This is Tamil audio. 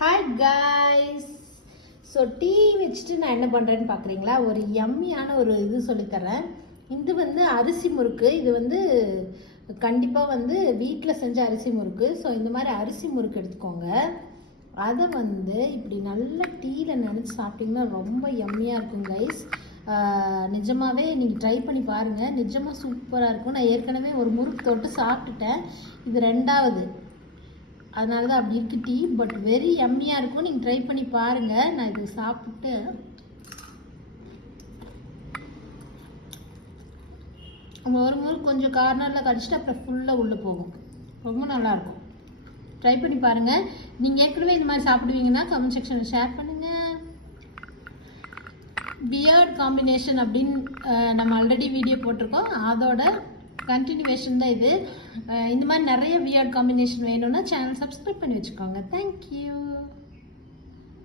Hi guys. ஸோ டீ வச்சுட்டு நான் என்ன பண்ணுறேன்னு பார்க்குறீங்களா? ஒரு யம்மியான ஒரு இது சொல்லித்தரேன். இது வந்து அரிசி முறுக்கு. இது வந்து கண்டிப்பாக வந்து வீட்டில் செஞ்ச அரிசி முறுக்கு. ஸோ இந்த மாதிரி அரிசி முறுக்கு எடுத்துக்கோங்க. அதை வந்து இப்படி நல்லா டீயில் நினச்சி சாப்பிட்டிங்கன்னா ரொம்ப யம்மியாக இருக்கும் கைஸ். நிஜமாகவே நீங்கள் ட்ரை பண்ணி பாருங்கள், நிஜமாக சூப்பராக இருக்கும். நான் ஏற்கனவே ஒரு முறுக்கு தொட்டு சாப்பிட்டுட்டேன், இது ரெண்டாவது, அதனால தான் அப்படி இருக்கு டீ. பட் வெரி யம்மியாக இருக்கும், நீங்கள் ட்ரை பண்ணி பாருங்கள். நான் இது சாப்பிட்டு ஒரு முறுக்கு கொஞ்சம் கார்னரில் கடிச்சிட்டு அப்புறம் ஃபுல்லாக உள்ளே போகும். ரொம்ப நல்லாயிருக்கும், ட்ரை பண்ணி பாருங்கள். நீங்கள் ஏற்கனவே இந்த மாதிரி சாப்பிடுவீங்கன்னா கமெண்ட் செக்ஷனில் ஷேர் பண்ணுங்கள். பியர்ட் காம்பினேஷன் அப்படின்னு நம்ம ஆல்ரெடி வீடியோ போட்டிருக்கோம், அதோட கண்டினியூவேஷன் தான் இது. இந்த மாதிரி நிறைய பியர்ட் காம்பினேஷன் வேணும்னா சேனல் சப்ஸ்கிரைப் பண்ணி வச்சுக்கோங்க. தேங்க்யூ.